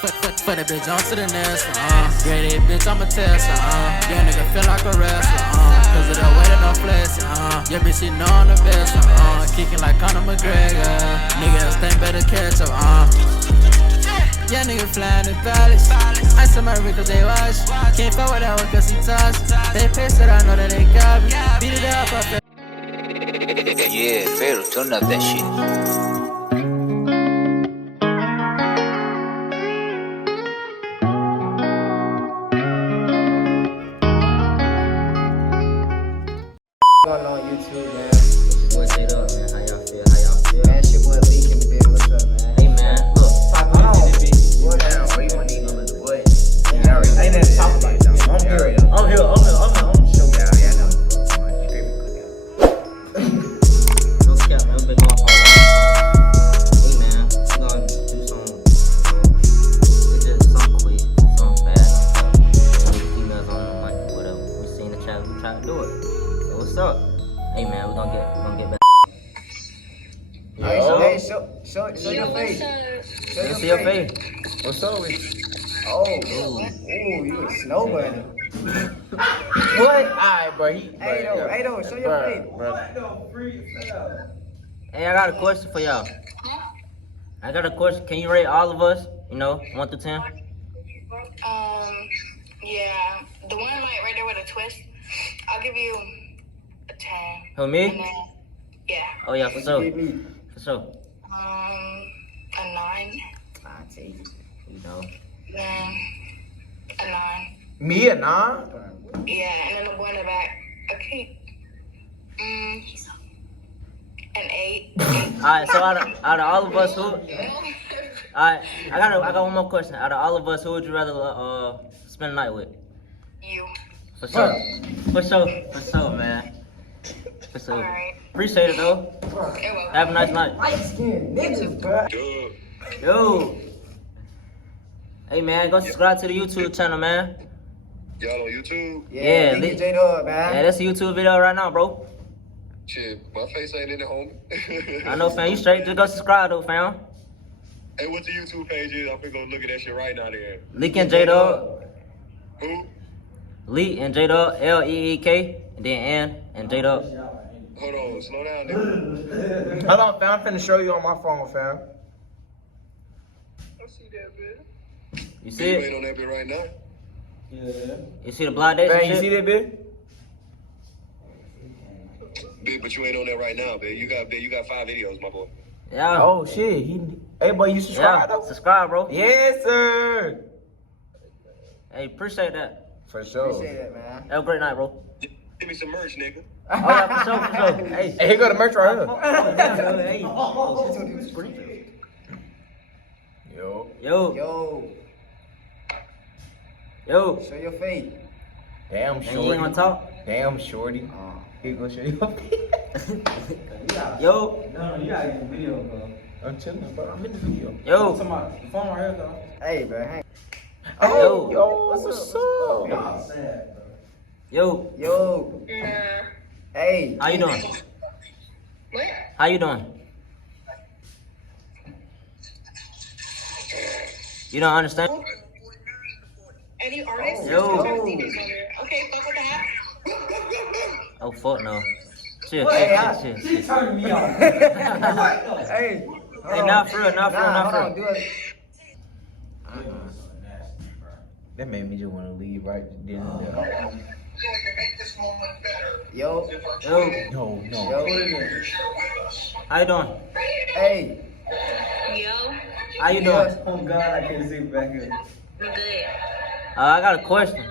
For the bitch on to the next one, Grade A bitch, I'm a tester, Young nigga feel like a wrestler, Cause of the way that I'm flexing, Yeah, bitch, she know I'm the best one, Kicking like Conor McGregor. Nigga else think better catch up, Yeah, nigga flying in palace. I saw my Rico, they watch. Can't fuck with that one cause he toss. They pissed it, I know that they got me. Beat it up, Yeah, Pharaoh, turn up that shit. Going on YouTube, man. What's your boy J Dub, man? How y'all feel? Man, it's your boy Leak in the bed. What's up, man? Hey, man, look, pop on in the bed. What down? Or you want to eat them as a boy? I ain't never talk about that. I'm here. I'm show down. Yeah, I know. No cap, man. I've been going for a long time. Hey, man, we're gonna do some. It's just some quick, some fast. Some females on the mic, whatever. We seen the chat, we try to do it. What's up? Hey man, we're gonna get back. Hey, show your face. Show your face. What's up with you? Oh, you a snow bunny. What? Alright, bro. Hey, though, show your face. Bro. Hey, I got a question for y'all. I got a question. Can you rate all of us? 1 through 10? Yeah. The one like right there with a twist. I'll give you 10. Who, me? Yeah. Oh yeah, for sure. For sure. A 9. I tell you, Then a 9. Me a 9? Yeah, and then the boy in the back. Okay. An 8. Alright, so out of all of us, who? Alright, I got one more question. Out of all of us, who would you rather spend the night with? You. For sure. For sure, man. For sure. Alright. Appreciate it though. Have a nice night. Light skinned niggas, bro. Yo. Hey man, go subscribe to the YouTube channel, man. Y'all on YouTube? Yeah, J Dub, man. yeah, that's a YouTube video right now, bro. Shit, my face ain't in it, homie. I know, fam. You straight. Just go subscribe though, fam. Hey, what the YouTube page is? I'm finna go look at that shit right now then. Leak and J Dub. Who? Leak and J Dub. Leek. And then and J Dub. Hold on, slow down, nigga. Hold on, fam. I'm finna show you on my phone, fam. I see that, bitch. You see You it? ain't on that bit right now. Yeah. You see the blind dates? Fam, and you shit? see that, bitch? Big, but you ain't on that right now, bitch. You got 5 videos, my boy. Yeah. Oh, shit. Hey, boy, you subscribe, though? Subscribe, bro. Yes, sir. Hey, appreciate that. For sure. Appreciate it, man. Have a great night, bro. Give me some merch, nigga. Oh, yeah, for sure. Hey, here go the merch right here. Hey. Yo. Yo. Show your face. Damn, And shorty. you ain't gonna talk? Damn, shorty. Here go show your face. Yo. No, you gotta get the video, bro. I'm chilling, bro. I'm in the video. Yo. The phone right here, though. Hey, bro. Hang. Yo. Yo, what's up? Y'all sad, bro. Yo. Hey. How you doing? What? How you doing? You don't understand? Any artists? Yo. Okay, fuck with the hat. Oh, fuck no. Chill. She turned me off. Hey. Hey, not for real. Do it. That made me just want to leave right then and there. Yo. No. How you doing? Hey. Yo. How you doing? Oh, God, I can't see back here. I'm good. I got a question.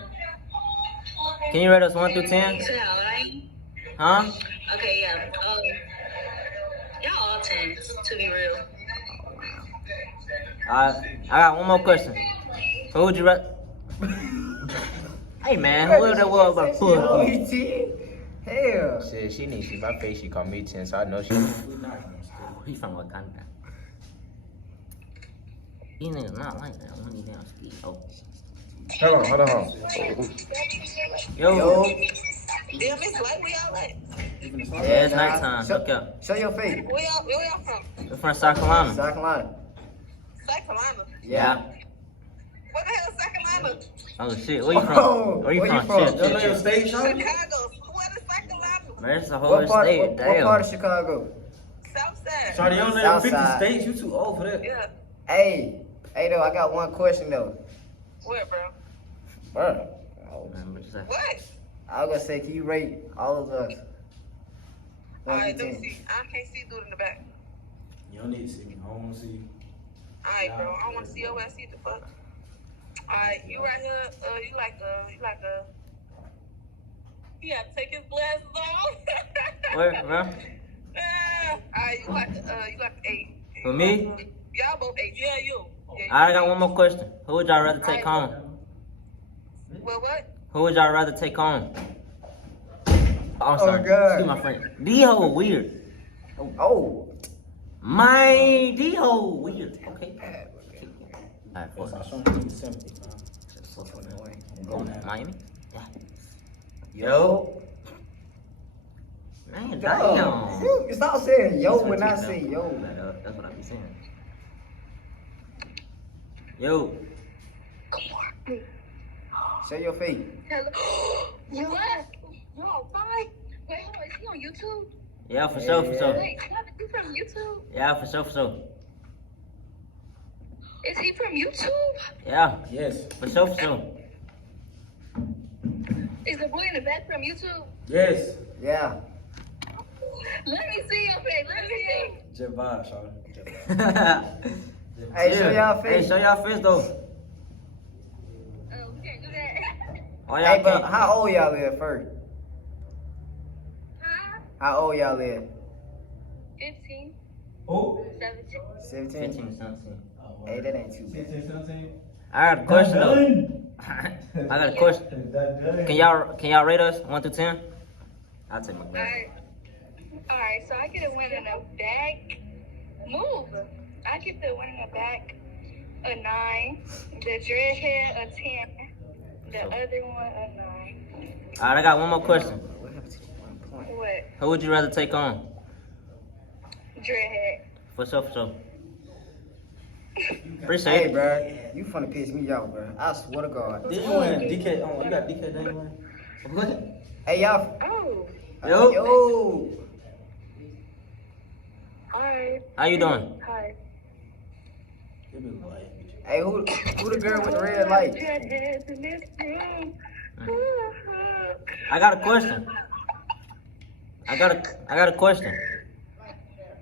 Can you rate us 1 through 10? You said how old I am? Huh? Okay, yeah. Y'all all 10, to be real. I got one more question. Who would you rate? Hey man, whoever that was about to pull me. Hell. Shit, she needs to see my face. She called me 10, so I know she. He from Wakanda. These niggas not like that when he down ski. Oh. Hold on. Yo. Damn, it's light. Where y'all at? Yeah, it's nighttime. Look up. Show your face. Where y'all from? We're from South Carolina. South Carolina. South Carolina. Yeah. Cyclops. Oh shit, where you from? Where you from? Don't know Shit. your state, Shawty? Chicago. What is Cyclops? Man, it's a whole What part, state. what Damn. part of Chicago? Southside. Shawty, you don't know your 50 Southside. states? You too old for that. Yeah. Hey, though, I got one question though. What, bro? Bro, Man, what you say? What? I was gonna say, can you rate all of us? Alright, let me see. I can't see dude in the back. You don't need to see me. I don't want to see you. Alright, bro. I don't want to see your ass. See the fuck. Alright, you right here. You like a. He had to take his glasses off. Where, bro? Alright, you like an 8. For me? Y'all both 8. Yeah, you. Yeah, I got one more question. Who would y'all rather take home? Well, what? Who would y'all rather take home? Oh, I'm sorry. God. Excuse my friend. D-Ho weird. Oh, My D-Ho weird. Okay. Alright, That's fuck. not showing me sympathy, man. Miami? Yeah. yo. Man, Yo. damn. You stop saying yo That's when what I you say know. yo. That's what I be saying. Yo. Show your face. Hello. You left. No, fine. Wait, hold on. Is he on YouTube? Yeah, for sure, for sure. Wait, you from YouTube? Yeah, for sure, for sure. Is he from YouTube? Yeah, Yes. for sure, for sure. Is the boy in the back from YouTube? Yes. Yeah. Let me see your face. Let me see. Just vibe, Shawty. Hey, show y'all Hey, face. show y'all face though. Oh, we can't do that. Oh, y'all Hey, but can't. how old y'all is first? Huh? How old y'all is? 15, Who? 17. 17? 15, 17. Hey, that ain't too bad. 16, 17? I got a question though. I got a question. Can y'all rate us 1 through 10? I'll take my glass. Alright, so I get a win in the back. Move. I get the win in the back a 9. The dreadhead a 10. The other one a 9. Alright, I got one more question. What? Who would you rather take on? Dreadhead. For sure, for sure. Appreciate Hey, it. bro, you finna piss me off, bro. I swear to God. Did you win DK? Oh, you got DK Dang win? What? Hey, y'all. Oh. Yo. Yo. Hi. How you doing? Hi. It be like. Hey, who the girl with the red light? Dreadheads in this room. I got a question. I got a question.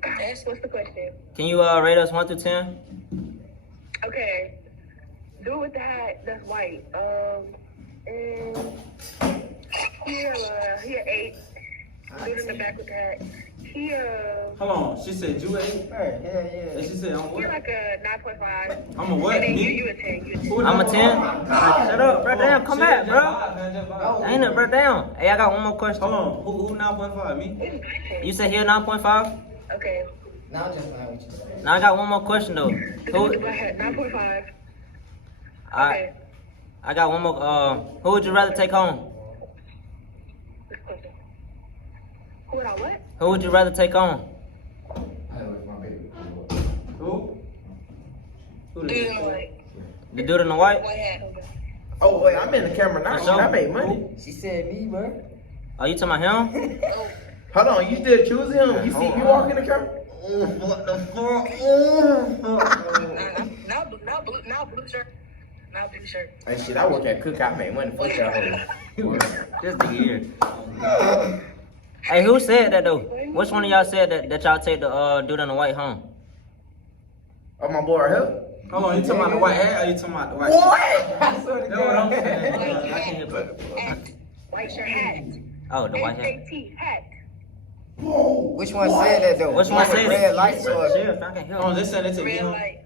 Ask what's the question? Can you rate us 1 through 10? Okay. Do with that that's white. And he a 8. Do it in the back with that. He Hold on. She said you 8? Hey, And she said I'm he what? like a 9.5. I'm a what? And then Me? you a 10. You a 10. Who I'm a number 10. one? Shut up, bro. Damn, come Shit, back, just bro. vibe, man, just vibe. Ain't it, bro? Damn. Hey, I got one more question. Hold on. Who 9.5? Me? You said he a 9.5? Okay. Now I'm just playing with you. Now I got one more question though. Who? Go ahead. 9.5. Okay. I got one more. Who would you rather take home? This question. Who would I what? Who would you rather take home? Who? Who Do this? you know like The dude in the white? white hat? Oh wait, I'm in the camera now. For sure. I made money. She said me, bro. Oh, you talking about him? Hold on, you still choose him? You see me walk in the camera? What the fuck? Now blue shirt. Now blue shirt. Hey shit, I work at Cookout, I made money. Fuck that hoe. This nigga here. Hey, who said that though? Which one of y'all said that y'all take the dude in the white home? Oh my boy right here? Hold on, you talking about the white hat or you talking about the white What? That's what I'm saying. I can't hear, bro. White shirt hat. Oh, the white hat. SAT hat. Which one said that though? Which one With said red it? lights or? Sheriff, I can hear. Hold on, they said they take me Red home. light.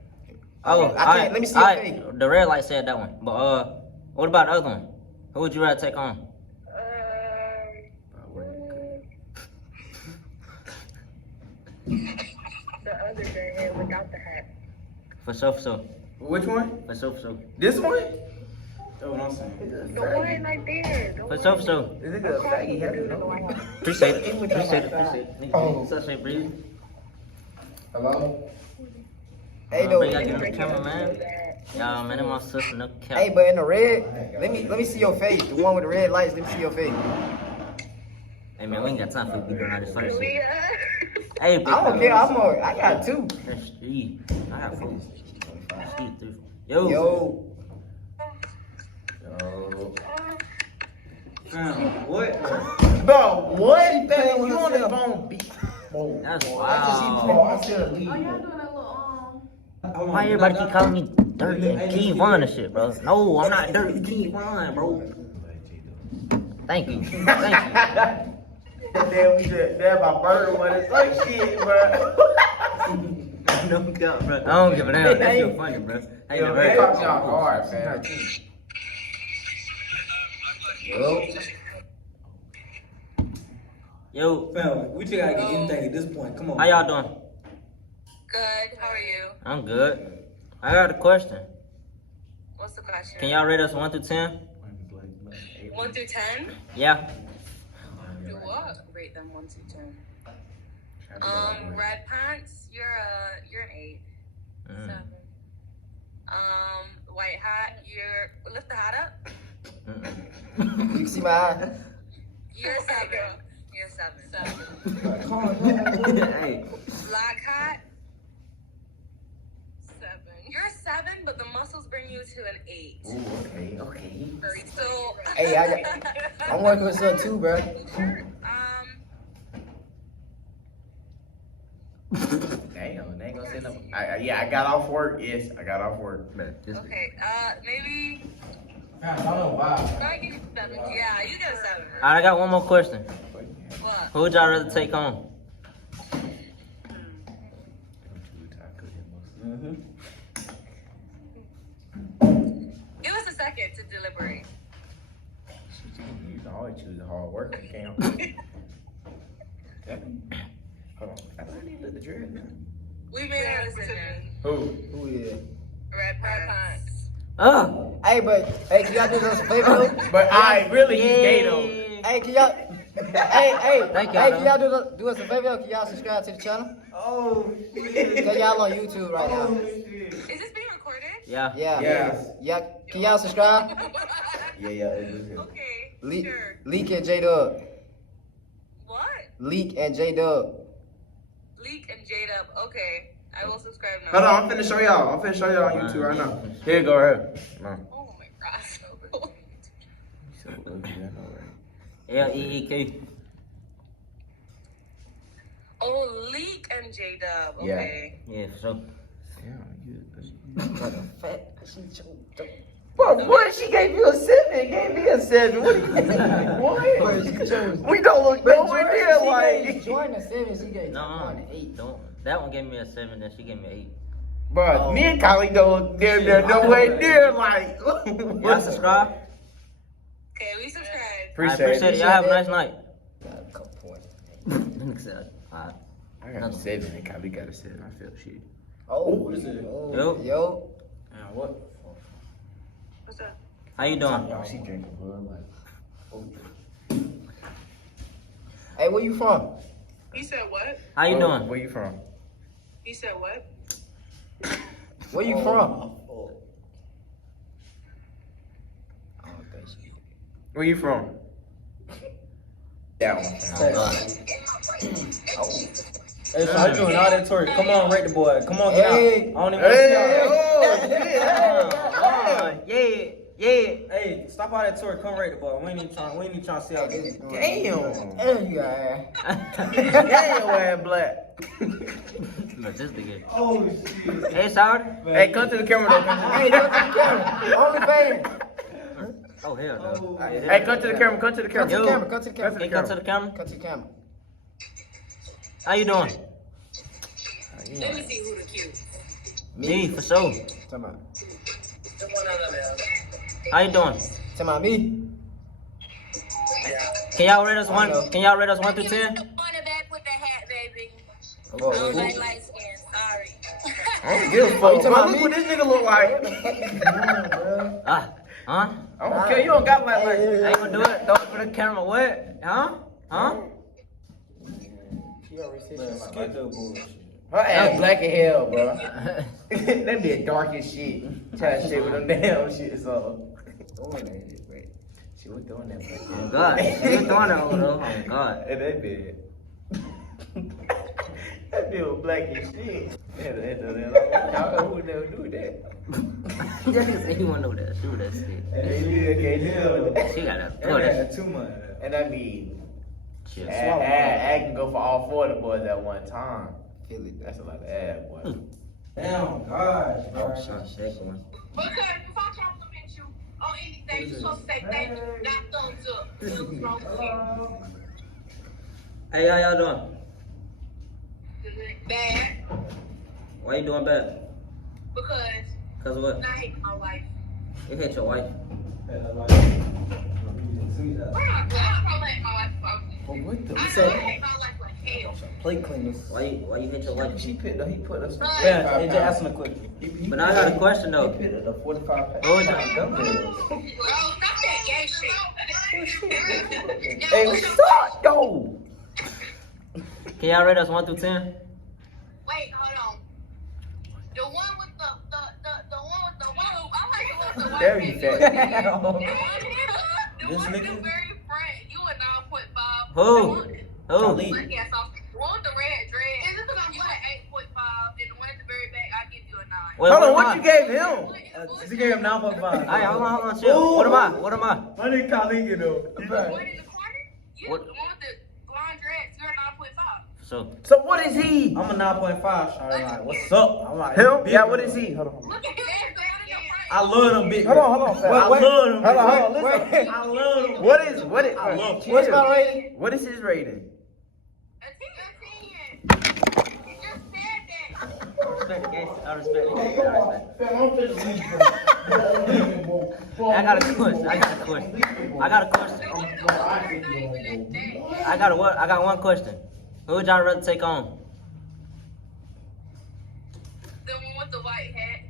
Oh, I can't- alright, let me see your alright. face. The red light said that one. But what about the other one? Who would you rather take on? The other girl without the hat. For sure, for sure. Which one? For sure, for sure. This one? That's what I'm saying. The one right there. The For one sure, for sure. This nigga a faggy, the have dude you in the know? white hat. Appreciate it. Appreciate it. Appreciate it. Oh. Such a breeze. Hello? Hey, though. Bro, you gotta get on the camera, man. Y'all, man, that my sister, no cap. Hey, but in the red, let me see your face. The one with the red lights, let me see your face. Hey, man, we ain't got time for you to be doing all this funny shit. Leah. Hey, I don't care. I got 2. That's 3. I got 4. Shit, 3. Yo. Yo. What? Bro, what? You on the phone, beat? That's Bro, wild. I said leave. Why everybody keep calling me Dirty and Key Von and shit, bro? No, I'm not Dirty Key Von, bro. Thank you. Thank Then we said, damn, my burger wasn't like shit, bro. you. No cap, bro. I don't give a damn. That's so funny, bro. Hey, Yo, man, man, hey. caught y'all hard, man. Yo, Fam, we just gotta get anything at this point. Come on. how y'all doing? Good. How are you? I'm good. I got a question. What's the question? Can y'all rate us 1 through 10? 1 through 10? Yeah. Do what? Rate them 1 through 10. Red pants, you're an 8. 7. White hat, lift the hat up. You see my eye? You're a 7. You're a 7. 7. Hey. Black hat. 7. You're a 7, but the muscles bring you to an 8. Ooh, okay. So. Hey, I'm working with son too, bro. Damn, they ain't gonna say nothing. Yeah, I got off work. Yes, I got off work. Okay. Maybe. I don't know why. I give you 7. Yeah, you get a 7. Alright, I got one more question. What? Who would y'all rather take on? Give us a second to deliberate. You can always choose a hard worker, can't Hold on. I don't need to look the dread now. We made our decision. Who? Who is? Red pants. Oh! Hey, but hey, can y'all do us a favor though? But I really you gay though. Hey, can y'all? Hey, Thank y'all, hey, can y'all do us a favor? Can y'all subscribe to the channel? Oh Cause y'all on YouTube right now. Is this being recorded? Yeah. Yeah. Yeah. Can y'all subscribe? Yeah. Okay. Sure. Leak and J Dub. What? Leak and J Dub. Leak and J-Dub. Okay. I will subscribe now. Hold on, I'm finna show y'all. On YouTube right now. Here you go, right? No. Oh my gosh. L-E-E-K. Oh, Leak and J-Dub. Okay. Yeah, for sure. Bro, what? She gave you a 7. Gave me a 7. What do you think? What? We don't look nowhere near like. Jordan a 7. She gave No, Jordan an 8. don't. That one gave me a 7, then she gave me an 8. Bro, me and Kylie don't look nowhere near like. Y'all subscribe? Okay, we subscribe. I appreciate it. Y'all have a nice night. Got a couple points. Alright. I got a 7 and Kylie got a 7. I feel shit. Oh, what is it? Yo. Man, what? What's up? How you doing? Oh, she drinking blood like. Hey, where you from? You said what? How you doing? Where you from? You said what? Where you from? Where you from? That one. Hey, so I doing all that twerk. Come on, rate the boy. Come on, get out. Hey. I don't even want to see Oh, yeah, yeah. Hey, stop all that twerk. Come rate the boy. We ain't even trying to see how this is going. Damn. Damn, you got ass. Damn, your ass black. Look, this nigga. Oh, shit. Hey, Sour. Hey, come to the camera though. Hey, go to the camera. Only fans. Oh, hell no. Hey, come to the camera. Come to the Come to the Yo. camera. Come to the camera. Hey, come to the camera. Come to the camera. How you doing? Let me see who the cute. Me, for sure. Talking about. The one on the left. How you doing? Talking about me. Can y'all rate us 1? Can y'all rate us 1 through 10? The one back with the hat, baby. Oh, I don't wait. like light skin. Sorry. I don't give a fuck. talking Bro, about look me? what this nigga look like. Huh? I don't care. You don't got like How you gonna do it? Throw it for the camera. What? Huh? Huh? Skip that bullshit. Her ass black as hell, bro. That be dark as shit. Trying to shit with them damn shit, so. Doing that shit, bro. She was doing that, bro. Oh God, she was throwing that over though. Oh God. And that be that be was black as shit. Y'all who would never do that? Anyone know that? Do that shit. She got that push. Too much. And I mean, Shit. I can go for all 4 of the boys at one time. Feel it? That's a lot of ass, boy. Damn, gosh, Oh, bro. shit, second one. Because if I compliment you on anything, you're supposed to say thank you, not thumbs up. What's wrong with Hey, how y'all doing? you? Bad. Why you doing bad? Because Cause of what? I hate my life. You hit your wife. I don't like my life. But what the? I hate my life like hell. Plate cleaners. Why you hit your wife? He put us. Yeah, they just asking a question. But now I got a question though. He put a 45 pack. What was Bro, stop that gay shit. Hey, stop though. Can y'all rate us 1 through 10? Wait, hold on. The one with the one with the whoa, I like the one with the white Very man. fat. The one This in the nigga? very front, you a 9.5. Who? Who? Khalid. Look at something. The one with the red dread. Is it because you an 8.5, and the one at the very back, I give you a 9. Wait, Hold on, am what I? you gave him? She gave him 9.5. Hey, hold on, chill. What am I? What am I? My nigga Khalid, you know. The one in the corner, you What? the one with the blonde dreads, you're a 9.5. So, So what is he? I'm a 9.5. Shawty, like, what's up? I'm like, Him? big Yeah, bro. what is he? Hold on. Look at that, the one in the front. I love them big. Hold on, hold on. I love them. Hold on, big. hold on. Listen. I love them. What is? I love What's chill. my rating? What is his rating? A 10. You just said that. I respect the gangster. I respect the gangster. I got a question. I got one question. Who would y'all rather take on? The one with the white hat.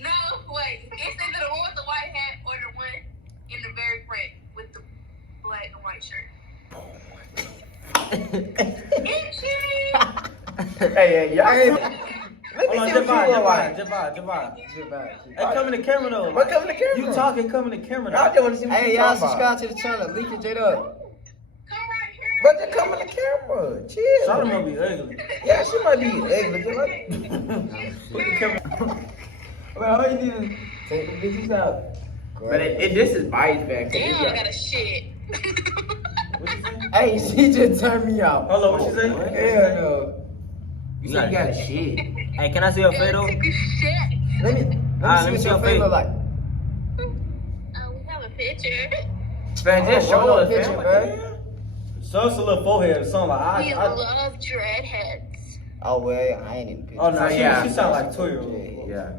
No, wait. It's either the one with the white hat or the one in the very front with the black and white shirt. Hey, y'all. Let Hold me on, see what you look like. Javon. Hey, come in the camera though. What come in the camera? You talking, come in the camera I though. just want to see what Hey, you y'all talking about. subscribe to the channel. Leak it, J-Dub. Come right here. But just come in the camera. Chill. Shawty might be ugly. Yeah, she might be ugly. Just like. Put the camera. Well, all you need is take the bitches out. But this is bias back. Damn, I got a shit. What you say? Hey, she just turned me off. Hold on, what you say? Hell no. You said you got a shit. Hey, can I see your face though? Take a shit. Let me Alright, see what your face look like. Oh, we have a picture. Man, just show Hold on, us, picture, man. bro. Show us a little forehead or something like We I love dreadheads. Oh, well, I ain't in the picture. Oh no, Yeah. she sound like 12. Yeah.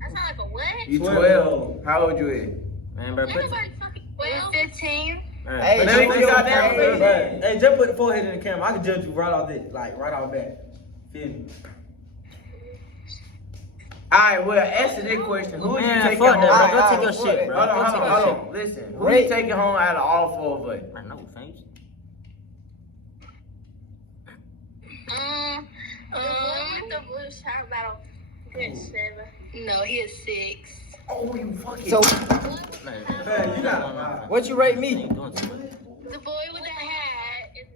That sound like a what? You 12. 12. How old you is? Man, bro, put. Everybody fucking 12. 15. Man, Hey, put let me your see face your out there, face. bro. Right. Hey, just put the forehead in the camera. I can judge you right off that, like right off bat. Feel me? Alright, well, answer this question. Who would you Man, take fuck home? that, bro. Alright, Go take alright, your fuck shit, it. bro. Hold Go on, take hold your on, shit. hold on. Listen. Who Rate. you taking home out of all 4 of us? Man, no thanks. The blue shot about a good 7. No, he is 6. Oh, you fucking. So, Man, Man, you got what you rate you me? ain't doing too much. The boy with the hat is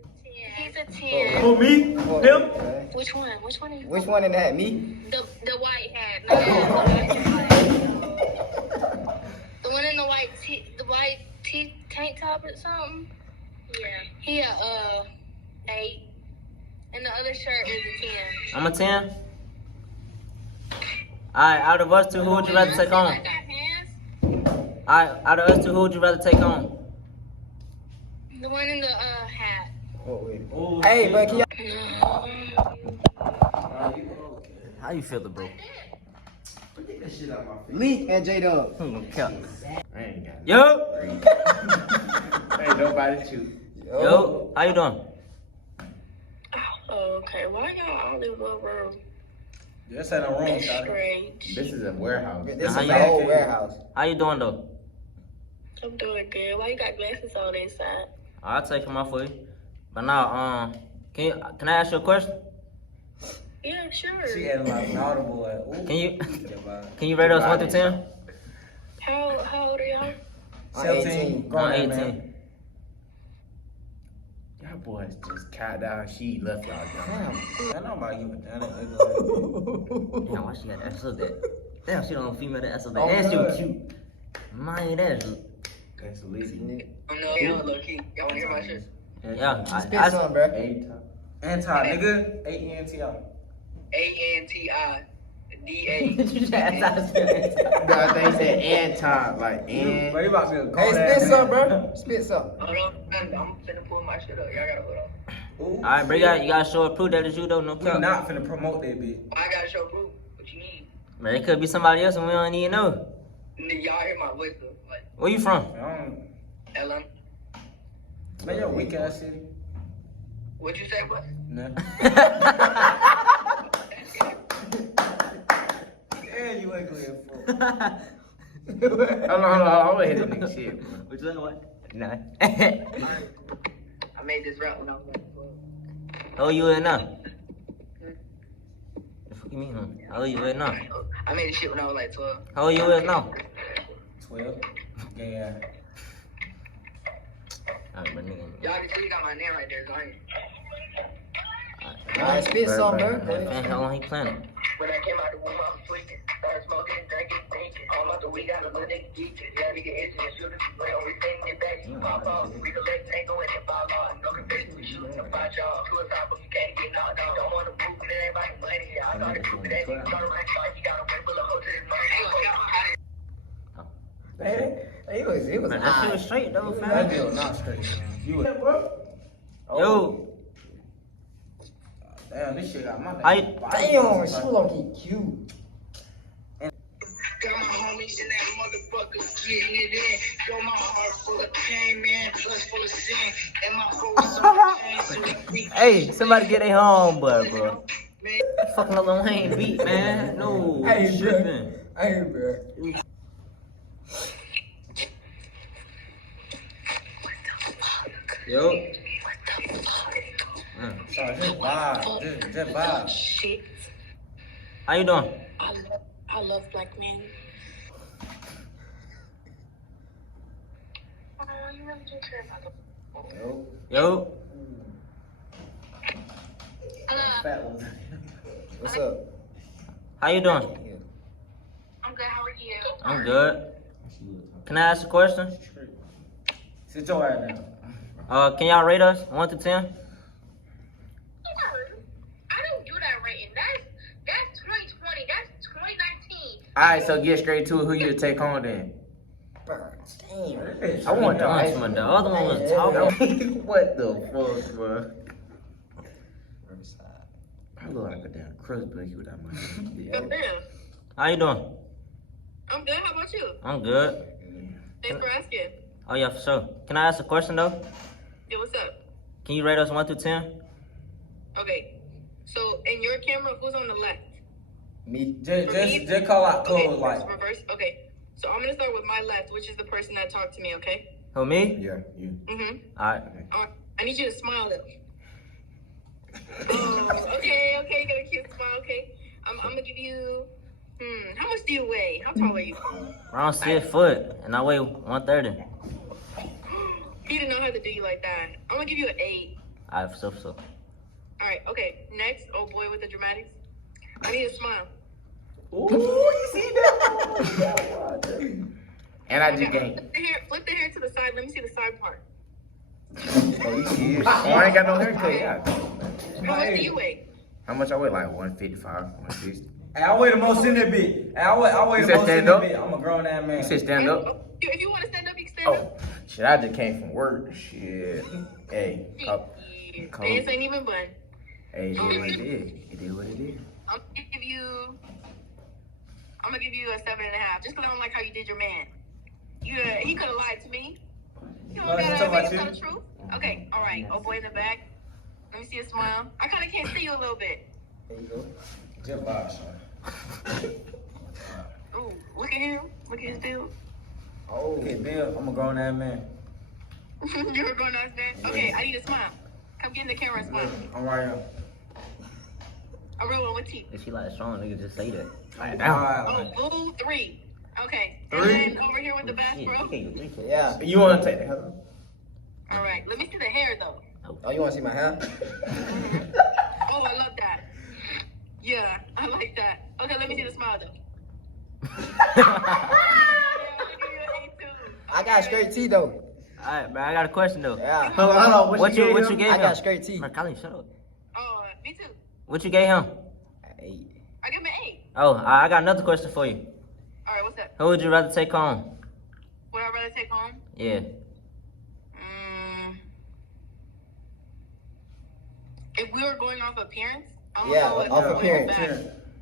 a 10. He's a 10. Who, me? Him? Okay. Which one? Which one are you? Which one in that? Me? The white hat. No, the one in the white tank top or something. Yeah. He a 8, and the other shirt is a 10. I'm a 10. Alright, out of us two, who would you rather take on? I got hands. Alright, out of us two, who would you rather take on? The one in the hat. Oh, wait. Oh, Hey, shit. but can y'all How you feeling, bro? leak and J-Dub? I ain't got it. Yo! Ain't nobody shoot. Yo, how you doing? Oh, okay. Why y'all all live over? That's ain't no room, That's Shawty. strange. This is a warehouse. This How is you- the whole warehouse. How you doing though? I'm doing good. Why you got glasses on inside? I'll take them off for you. But now, can I ask you a question? Yeah, sure. She acting like an audible. Like, ooh. Can you rate us 1 through 10? How old are y'all? 17. Grown I'm man. 18. Y'all boys just cat down. She left y'all down. Damn. Nobody give a damn. Damn, why she got that so good? Damn, she don't female that so good. Oh, And she was good. cute. Man, that's That's the lady. Oh no, yo, low key. Y'all wanna hear my shit? yeah. Spit some, bro. Anti, nigga. A-N-T-I. ANTI. DA. you said anti. I think he said anti, like Bro, you about to be a Hey, grown spit some, bro. Spit some. Hold on, I'm finna pull my shit up. Y'all gotta hold on. Ooh. Alright, bro, you gotta show a proof that it's you though, no We cap. not finna promote that bitch. I gotta show proof. What you need? Man, it could be somebody else and we don't even know. Nigga, y'all hear my voice though. Like, Where you from? I don't. Ellen. Man, your weak ass city. What'd you say, what? Nah. Yeah, you ugly as fuck. Hold on. I'm gonna hit that nigga shit. What you say, what? Nah. I made this rap when I was like 12. How old you is now? The fuck you mean, huh? How old you is now? I made this shit when I was like 12. How old you is now? 12. Yeah. Alright, but nigga. Y'all can see you got my name right there, don't you? Alright, spit some, bro. Man, how long he planning? When I came out the womb, I was tweaking. Started smoking, drinking, thinking. All out the week, got a little nigga geeking. Yeah, nigga itching and shooting. But everything in back, you pop off. We the late tango and then fall off. No confession, we shooting the 5 y'all. Suicide, but you can't get knocked out. Don't wanna move, but it ain't like money. I started trooping that nigga, started running like you got a win with a hoe to this money. It was Man, that shit was straight though, That fam. deal not straight. You was. Yo, Damn, this shit got my I- name. Damn, she low-key cute. Got my homies in that motherfucker getting it in. Yo, my heart full of pain, man. Plus full of sin. And my focus on the pain. So we hey, somebody get a homeboy, bro. Fucking up Lil Wayne beat, man. No, Hey, you bro. tripping. Hey, bro. Yo. Sorry, just vibe. Just vibe. Shit. How you doing? I love black men. Oh, you really do care about them. Yo. Hello. What's up? How you doing? I'm good. How are you? I'm good. Can I ask a question? Sit your ass down. Can y'all rate us 1 to 10? I don't do that rating. That's 2020. That's 2019. Alright, so get straight to it. Who you take on then? Damn. I want the ice. The other one was talking. What the fuck, bro? I look like a damn crust buggy without my Good man. How you doing? I'm good. How about you? I'm good. Thanks for asking. Oh yeah, for sure. Can I ask a question though? Yeah, what's up? Can you rate us 1 to 10? Okay. So, in your camera, who's on the left? Me. Just call out Okay, clothes like. reverse. Okay. So, I'm going to start with my left, which is the person that talked to me, okay? Who, me? Yeah, you. Mm-hmm. Alright. I need you to smile though. Oh, okay, you got a cute smile, okay. I'm gonna give you, how much do you weigh? How tall are you? Around 6 foot, and I weigh 130. He didn't know how to do you like that. I'm gonna give you an 8. Alright, for sure. Alright, okay. Next, oh boy with the dramatics. I need a smile. Ooh, you see that? And I just gained. Flip the hair to the side. Let me see the side part. Oh, you serious? Oh, I ain't got no haircut. Yeah. How much do you weigh? How much I weigh? Like 155, 160. Hey, I weigh the most in that bitch. Hey, I weigh You the said most in stand that up? bitch. I'm a grown ass man. You said stand up? If you want to stand up, you can stand Oh, up. shit, I just came from work. Shit. Hey, cop. Pants ain't even bun. Hey, it did what it did. It did what it did. I'm gonna give you a 7.5, just because I don't like how you did your man. He could have lied to me. You don't Well, gotta you talking about tell you? the truth. Okay, all right. Oh boy in the back. Let me see a smile. I kind of can't see you a little bit. There you go. Just vibe, son. Ooh, look at him. Look at his build. Oh, Okay, Bill, I'm a grown ass man. You were going downstairs. Okay, I need a smile. Come get in the camera and smile. I'm right here. A real one with teeth. If she like strong, nigga, just say that. Like, Oh, boo, 3. Okay. 3? And then over here with the bass, shit, bro. you can't get 3 Yeah. You want to take the hair? All right. Let me see the hair, though. Oh, you want to see my hair? Oh, I love that. Yeah, I like that. Okay, let me see the smile, though. I got straight teeth though. Alright, bro, I got a question though. Yeah. Hold on. What you gave I him? got straight teeth. Bro, Colleen, shut up. Oh, me too. What you gave him? Hey. I give him an 8. Oh, I got another question for you. All right, what's that? Who would you rather take home? Would I rather take home? Yeah. If we were going off appearance, I don't Yeah, know if off I would appearance. go back.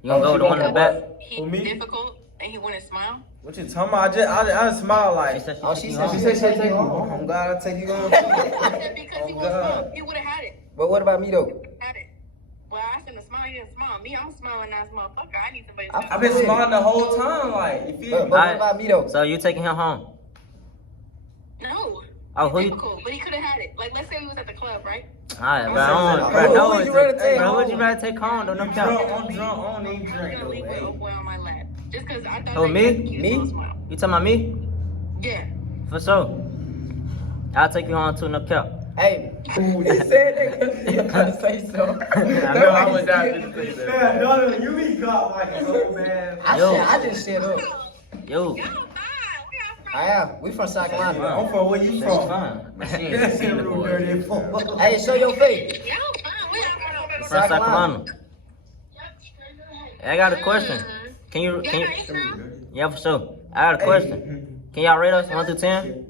You gonna go with the one in the back? He For me? difficult and he wouldn't smile. What you talking about? I just smile She like. said Oh, she take said you she home. said she'd take you home. Oh God, I'll take you home too. I said because he Oh, won't God. smile. He would have had it. But what about me though? Had it. Well, I asked him to smile. He didn't smile. Me, I'm smiling as motherfucker. I need somebody to I'm- smile. I've been smiling the whole time, like, you feel But me? what about me though? So you taking him home? No. Oh, He's who you? difficult, but he could have had it. Like, let's say we was at the club, right? Alright, bro. Who would you rather take Bro, who would home? you rather take home? Don't know. I'm drunk, I don't even I'm drink gonna though, leave with hey. a boy on my lap. Just because I thought Oh, that me? he had the cutest Me? little smile. You talking about me? Yeah. For sure. I'll take you home to no cap. Hey, he said that because he about to say so. I know I was out Man, no, you be caught like so bad. I just shut up. Yo. Y'all fine. Where y'all from? I am. We from South Carolina. I'm from where you That's from? fine. But she ain't That seen shit the real boy. dirty for. Hey, show your face. Y'all fine. Where y'all from? From South Carolina. Hey, I got a question. Can you? Y'all got Instagram? Yeah, for sure. I got a question. Can y'all rate us 1 through 10?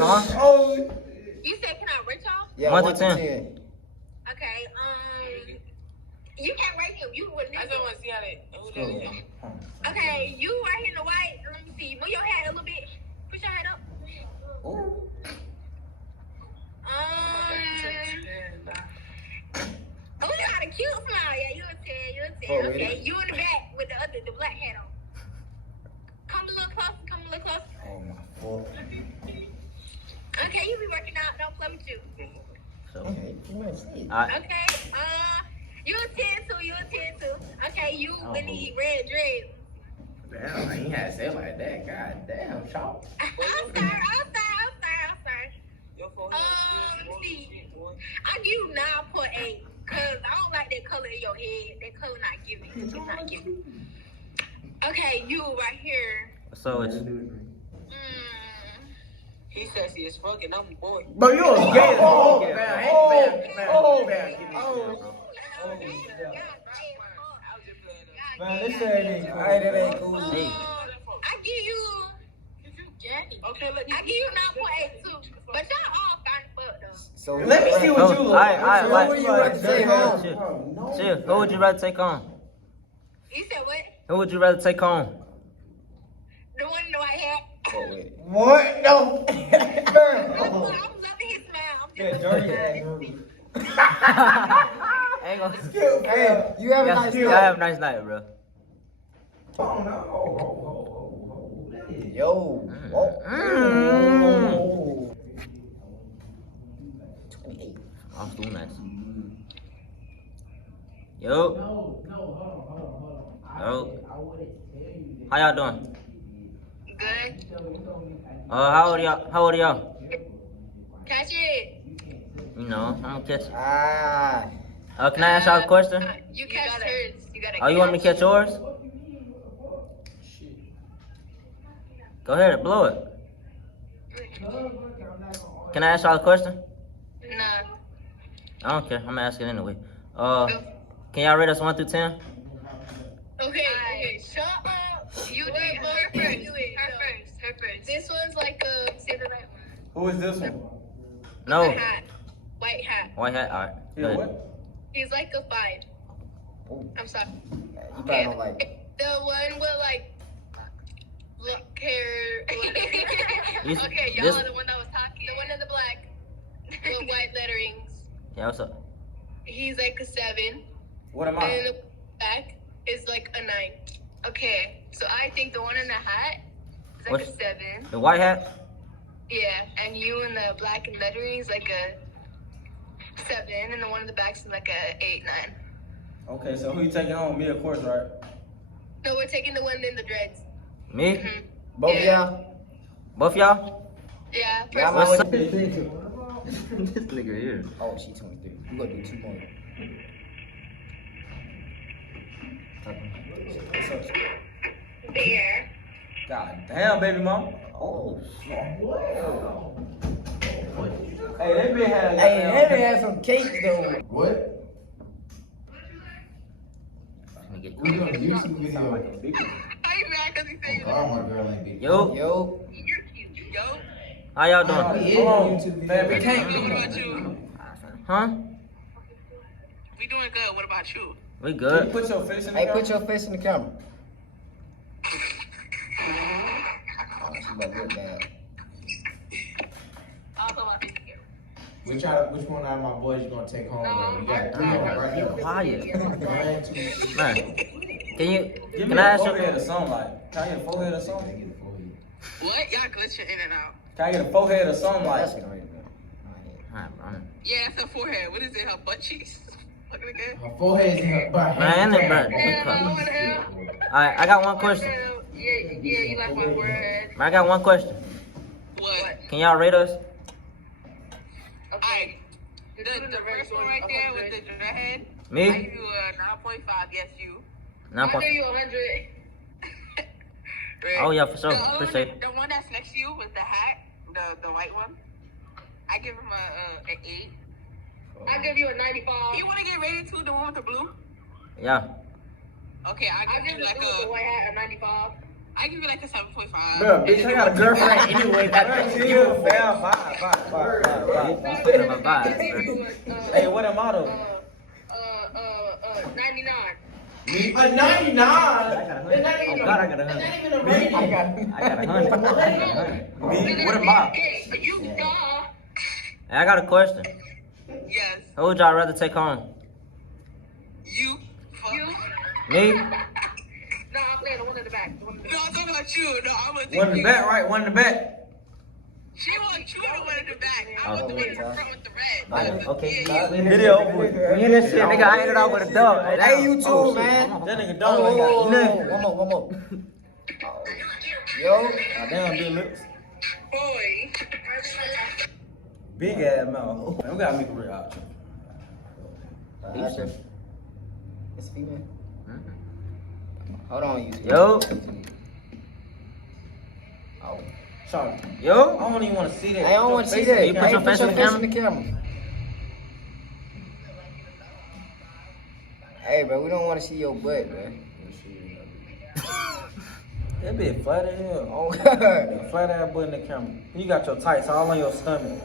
Huh? Oh, You said, can I rate y'all? Yeah, 1 1 to to 10. 10. Okay, you can't rate him. You wouldn't. I just want to see how that is. Okay, you right here in the white. Let me see. Move your head a little bit. Push your head up. Ooh. Oh, you got a cute smile. Yeah, you a 10. You a 10. Oh, Okay, really? you in the back with the black hat on. Come a little closer. Come a little closer. Oh my fault. Okay, you be working out. Don't play with you. So, Okay, you might see it. alright. Okay, you a 10 too. You a 10 too. Okay, you with the red dreads. Damn, I ain't had to say it like that. God damn, shout. I'm sorry. Let me see. I give you 9.8 because I don't like that color in your head. That color not giving. It's not giving. Okay, you right here. So it's He sexy as fuck and I'm a boy. but you was gay as Oh, fuck. man, Oh, man, this shit ain't cool. Alright, that ain't cool. hey. I give you. Okay, let I give you 9.8 too. But y'all all fine as fuck though. So Let me see what you look like. Alright, So like, what you rather take home? Chill. Who would you rather take home? You said what? Who would you rather take home? The one in the white hat. Oh, wait. What? No. I'm loving his smile. I'm Yeah, just dirty Ain't gonna. Hey, you have a nice Y'all night. have a nice night, bro. Oh, no. Yo. Whoa. Mm. 28. I'm still nice. Yo. Yo. How y'all doing? good. How old are y'all? Catch it. You know, I'm gonna catch. Ah. Can I ask y'all a question? You catch hers. You gotta. Oh, you want me to catch yours? Go ahead, blow it. Can I ask y'all a question? Nah. I don't care. I'm gonna ask it anyway. Can y'all rate us 1 through 10? Okay. Shut up. You do it. Her first. Her first. This one's like a silver light one. Who is this one? No. White hat. White hat. White hat. All right. Yeah, Go ahead. what? He's like a 5. Ooh. I'm sorry. You probably don't like. The one with like look hair. Okay, y'all this- are the one that was talking. The one in the black with white letterings. Yeah, what's up? He's like a 7. What am And I? in the back is like a 9. Okay, so I think the one in the hat is like What's- a 7. The white hat? Yeah, and you in the black and lettering is like a 7, and the one in the back's like a 8, 9. Okay, so who you taking home? Me, of course, right? No, we're taking the one in the dreads. Me? Mm-hmm. Both of y'all? Both y'all? Yeah. Y'all What's might up? This nigga here. Oh, she 23. We gonna do 2 more. What's up? Bear. God damn, baby mom. Oh. Hey, they been having. Hey, they had some cake though. What? Nigga. We doing a YouTube video. Are you mad because he said you Oh, my girl ain't big. Yo, Yo. You're cute. Yo. how y'all doing? Hold on. Man, we can't What do about you? Huh? We doing good. What about you? We Can good. you put your face in the Hey, camera? put your face in the camera. Oh, she about to look bad. I'll put my face here. Which one out of my boys you gonna take home? Though? You got 3 on right here. Quiet. 1, 2, 3. Man, can you, Give can me I a ask forehead or you? something like. Can I get a forehead or something? What? Y'all glitching in and out. Can I get a forehead or something like? That's gonna be Alright, bro. Yeah, it's her forehead. What is it? Her butt cheeks? Look again. Her forehead's in her butt. Man, that bro, Hell, be quiet. hell. Alright, I got one question. Yeah, you like my word. I got one question. What? Can y'all rate us? Alright. The first one right there with the dreadhead. I Me? give you a 9.5. Yes, you. Nine I point. give you 100. Oh yeah, for sure. The other Appreciate one, it. the one that's next to you with the hat, the white one. I give him an 8. I give you a 95. You want to get rated too? The one with the blue? Yeah. Okay, I give you like a white hat a 95. I give you like a 7.5. Bro, bitch, I got a girlfriend anyway. That's You you. fam, bye. Get on my vibe, Hey, what am I though? 99. A 99? bro. Oh God, I got 100. Even a rating. I got I got 100. Me? What am I? Hey, you saw. Hey, I got a question. Yes. Who would y'all rather take home? You. Fuck. You. Me? No, I'm playing the one in the back. No, I'm talking about you. No, I'm gonna take One in the you. back, right? One in the back. She wants you the one in the back. I want the one in the front with the red. Alright, okay. Yeah, yeah. Video over with. We in this shit, nigga. I ended off with a dub. Hey, you too, man. That nigga Oh, don't got nothing. one more. Oh. Yo. Damn, big lips. Boy. Big ass mouth. Man, we gotta make a real out. It's female. Hold on, you. Yo. Oh. Sorry. Yo. I don't even want to see that. I don't want to see that. You put Hey, your face in the camera. Hey, bro, we don't want to see your butt, man. That bitch flat as hell. Oh, God. Flat ass butt in the camera. You got your tights all on your stomach.